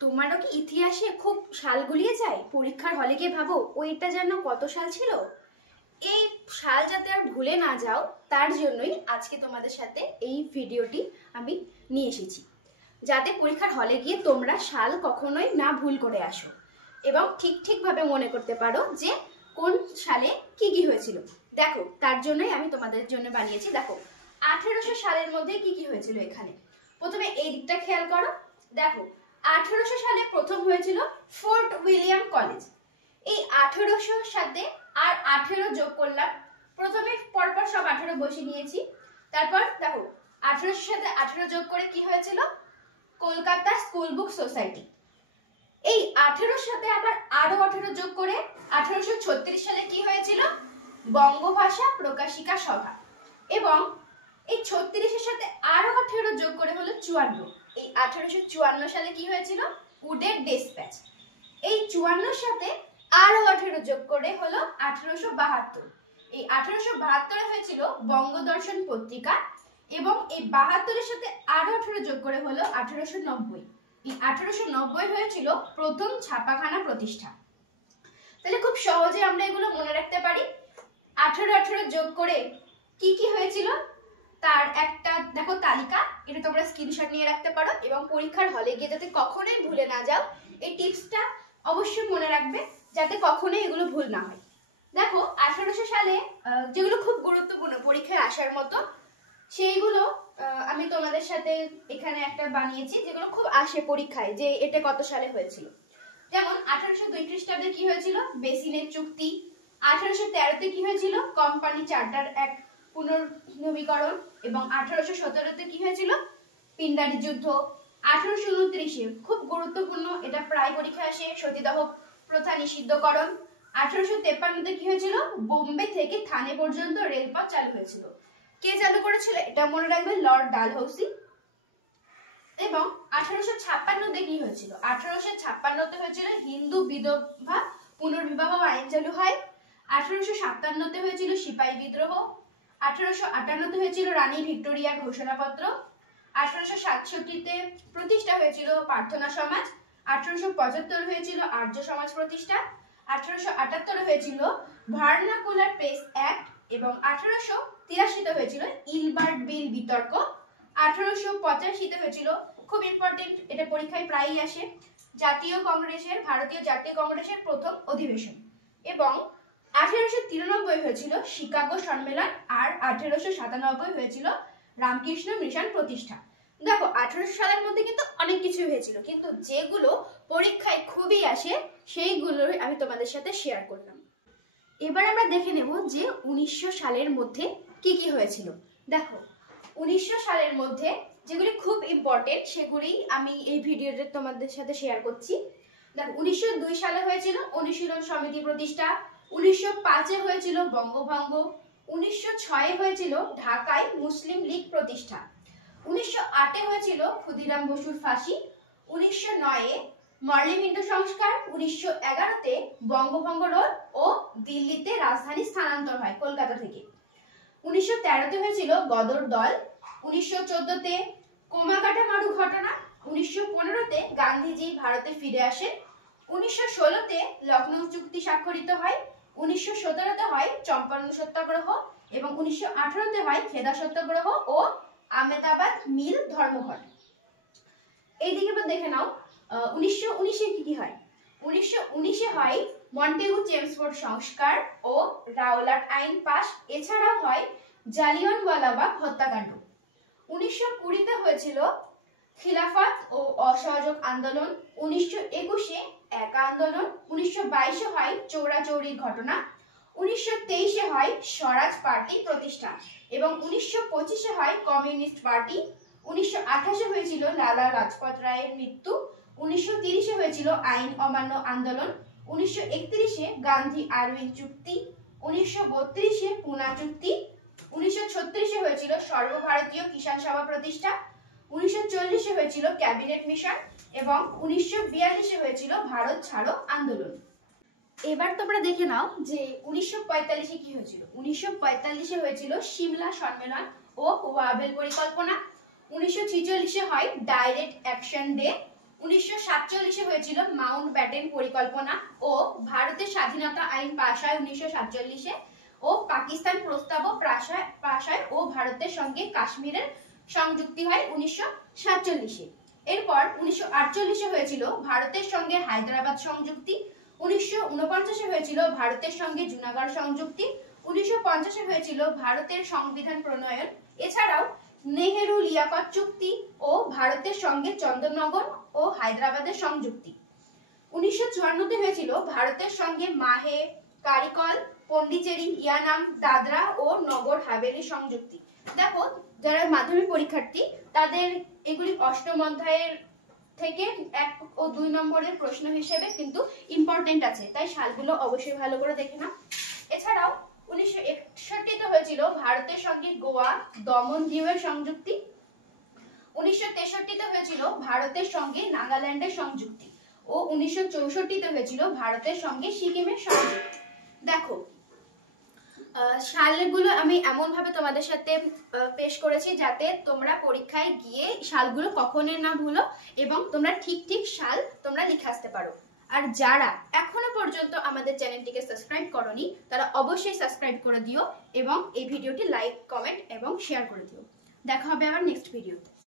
তোমারও কি ইতিহাসে খুব সাল গুলিয়ে যায়? পরীক্ষার হলে গিয়ে ভাবো ওইটা যেন কত সাল ছিল। এই সাল যাতে আর ভুলে না যাও তার জন্যই আজকে তোমাদের সাথে এই ভিডিওটি আমি নিয়ে এসেছি, যাতে পরীক্ষার হলে গিয়ে তোমরা সাল কখনোই না ভুল করে আসো এবং ঠিকভাবে মনে করতে পারো যে কোন সালে কি কি হয়েছিল। দেখো, তার জন্যই আমি তোমাদের জন্য বানিয়েছি। দেখো, 1800 সালের মধ্যে কি কি হয়েছিল। এখানে প্রথমে এই দিকটা খেয়াল করো। দেখো, 1800 সালে প্রথম হয়েছিল ফোর্ট উইলিয়াম কলেজ। এই 1800 সাথে আর 18 যোগ করলাম। প্রথমে পরপর সব 18 বসিয়ে নিয়েছি। তারপর দেখো, 1800 সাথে 18 যোগ করে কি হয়েছিল? Kolkata school book society. এই 18 সাথে আবার আরো 18 যোগ করে 1836 সালে কি হয়েছিল? বঙ্গভাষা প্রকাশিকা সভা। এবং এই 36-এর সাথে আরো 18 যোগ করে হলো 54। এই 1854 সালে কি হয়েছিল? উডের ডেসপ্যাচ। এই 54 সাথে আরো 18 যোগ করে হলো 1872। এই 1872 হয়েছিল বঙ্গদর্শন পত্রিকা। এবং এই 72-এর সাথে আরো 18 যোগ করে হলো 1890। এই 1890 হয়েছিল প্রথম ছাপাখানা প্রতিষ্ঠা। তাহলে খুব সহজে আমরা এগুলো মনে রাখতে পারি। 18 যোগ করে কি কি হয়েছিল তার একটা দেখো তালিকা, এটা তোমরা স্ক্রিনশট নিয়ে রাখতে পারো এবং পরীক্ষার হলে গিয়ে যাতে কখনোই ভুলে না যাও এই টিপসটা অবশ্যই মনে রাখবে, যাতে কখনোই এগুলো ভুল না হয়। দেখো, 1800 সালে যেগুলো খুব গুরুত্বপূর্ণ পরীক্ষায় আসার মতো সেইগুলো আমি তোমাদের সাথে এখানে একটা বানিয়েছি, যেগুলো খুব আসে পরীক্ষায় যে এটা কত সালে হয়েছিল। যেমন 1802 খ্রিস্টাব্দে কি হয়েছিল? বেসিনের চুক্তি। 1813-তে কি হয়েছিল? কোম্পানি চার্টার অ্যাক্ট পুনর্নবীকরণ। এবং 1817-তে কি হয়েছিল? পিন্ডারি যুদ্ধ। 1829-এ খুব গুরুত্বপূর্ণ, এটা প্রায় পরীক্ষায় আসে, সতীদাহ প্রথা নিষিদ্ধকরণ। 1853-তে কি হয়েছিল? বোম্বে থেকে থানে পর্যন্ত রেলপথ চালু হয়েছিল। কে চালু করেছিল? এটা মনে রাখবে, লর্ড ডালহৌসি। এবং 1856-তে কি হয়েছিল? 1856-তে হয়েছিল হিন্দু বিধবা পুনর্বিবাহ আইন চালু হয়। 1857-তে হয়েছিল সিপাহী বিদ্রোহ। 1858-তে হয়েছিল রানী ভিক্টোরিয়ার ঘোষণাপত্র। 1867-তে প্রতিষ্ঠা হয়েছিল প্রার্থনা সমাজ। 1875 হয়েছিল আর্য সমাজ প্রতিষ্ঠা। 1878 হয়েছিল ভার্নাকুলার প্রেস অ্যাক্ট। এবং 1883-তে হয়েছিল ইলবার্ট বিল বিতর্ক। 1885-তে হয়েছিল, খুব ইম্পর্টেন্ট, এটা পরীক্ষায় প্রায়ই আসে, ভারতীয় জাতীয় কংগ্রেসের প্রথম অধিবেশন। এবং 1893 হয়েছিল শিকাগো সম্মেলন। আর 1897 হয়েছিল রামকৃষ্ণ মিশন প্রতিষ্ঠা। দেখো, 1800 সালের মধ্যে কিন্তু অনেক কিছু হয়েছিল, কিন্তু যেগুলো পরীক্ষায় খুবই আসে সেইগুলোই আমি তোমাদের সাথে শেয়ার করলাম। এবার আমরা দেখে নেব যে 1900 সালের মধ্যে কি কি হয়েছিল। দেখো, 1900 সালের মধ্যে যেগুলি খুব ইম্পর্টেন্ট সেগুলি আমি এই ভিডিওতে তোমাদের সাথে শেয়ার করছি। দেখো, 1902 সালে হয়েছিল অনুশীলন সমিতি প্রতিষ্ঠা। 1905-এ হয়েছিল বঙ্গভঙ্গ। 1906-এ হয়েছিল ঢাকায় মুসলিম লীগ প্রতিষ্ঠা। 1908-এ হয়েছিল ক্ষুদিরাম বসুর ফাঁসি। 1909-এ মর্লি মিন্টো সংস্কার। 1911-তে বঙ্গভঙ্গ রোধ ও দিল্লিতে রাজধানী স্থানান্তর হয় কলকাতা থেকে। 1913-তে হয়েছিল গদর দল। 1914-তে কোমাকাটা মারু ঘটনা। 1915-তে গান্ধীজি ভারতে ফিরে আসেন। 1916-তে লখনৌ চুক্তি স্বাক্ষরিত হয়। 1917-তে হয় চম্পারণ সত্যাগ্রহ। এবং 1918-তে হয় খেদা সত্যাগ্রহ ও আহমেদাবাদ মিল ধর্মঘট। এইদিকে এবার দেখে নাও 1919-এ কি কি হয়। 1919-এ হয় মন্টেগু চেমসফোর্ড সংস্কার ও রাওলাট আইন পাস। এছাড়াও হয় জালিয়ানওয়ালাবাগ হত্যাকাণ্ড। 1920-তে হয়েছিল খিলাফত ও অসহযোগ আন্দোলন। 1921-এ একা আন্দোলন। 1922-এ হয় চৌরাচৌরির ঘটনা। 1923-এ হয় স্বরাজ পার্টি প্রতিষ্ঠা। এবং 1925-এ হয় কমিউনিস্ট পার্টি। 1928-এ হয়েছিল লালা লাজপত রায়ের মৃত্যু। 1930-এ হয়েছিল আইন অমান্য আন্দোলন। 1931-এ গান্ধী আরউইন চুক্তি। 1932-এ পুনা চুক্তি। 1936-এ হয়েছিল সর্বভারতীয় কিষাণ সভা প্রতিষ্ঠা। 1940-এ হয়েছিল ক্যাবিনেট মিশন। এবং 1942-এ হয়েছিল ভারত ছাড়ো আন্দোলন। এবার তোমরা দেখে নাও যে 1945-এ কি হয়েছিল। 1945-এ হয়েছিল সিমলা সম্মেলন ও ওয়াবেল পরিকল্পনা। 1946-এ হয় ডাইরেক্ট অ্যাকশন ডে। 1947 হয়েছিল মাউন্ট ব্যাটেন পরিকল্পনা ও ভারতের স্বাধীনতা আইন পাশ হয় 1947 ও পাকিস্তান প্রস্তাবও পাশ হয় ও ভারতের সঙ্গে কাশ্মীরের সংযুক্তি হয় 1947। এরপর 1948 হয়েছিল ভারতের সঙ্গে হায়দ্রাবাদ সংযুক্তি, 1949 হয়েছিল ভারতের সঙ্গে জুনাগড় সংযুক্তি, 1950 হয়েছিল ভারতের সংবিধান প্রণয়ন। এছাড়াও নেহেরু লিয়াকত চুক্তি ও ভারতের সঙ্গে চন্দননগর ও হায়দ্রাবাদের সংযুক্তি। 1954 হয়েছিল ভারতের সঙ্গে মাহে, কারিকল, পন্ডিচেরি, ইয়ানাম, দাদরা ও নগর হাভেলি সংযুক্তি। দেখো, যারা মাধ্যমিক পরীক্ষার্থী তাদের এগুলি অষ্টম অধ্যায়ের থেকে 1 ও 2 নম্বরের প্রশ্ন হিসেবে কিন্তু ইম্পর্টেন্ট আছে, তাই সালগুলো অবশ্যই ভালো করে দেখে নাও। এছাড়াও 1961 হয়েছিল ভারতের সঙ্গে গোয়া, দমন দিউয়ের সংযুক্তি। 1963 হয়েছিল ভারতের সঙ্গে নাগাল্যান্ডের সংযুক্তি ও 1964 হয়েছিল ভারতের সঙ্গে সিকিমের সংযুক্তি। দেখো, সালগুলো আমি এমন ভাবে তোমাদের সাথে পেশ করেছি যাতে তোমরা পরীক্ষায় গিয়ে সালগুলো কখনোই না ভুলো এবং তোমরা ঠিক ঠিক সাল তোমরা লিখে আসতে পারো। আর যারা এখনো পর্যন্ত আমাদের চ্যানেলটিকে সাবস্ক্রাইব করোনি তারা অবশ্যই সাবস্ক্রাইব করে দিও এবং এই ভিডিওটি লাইক, কমেন্ট এবং শেয়ার করে দিও। দেখা হবে আবার নেক্সট ভিডিওতে।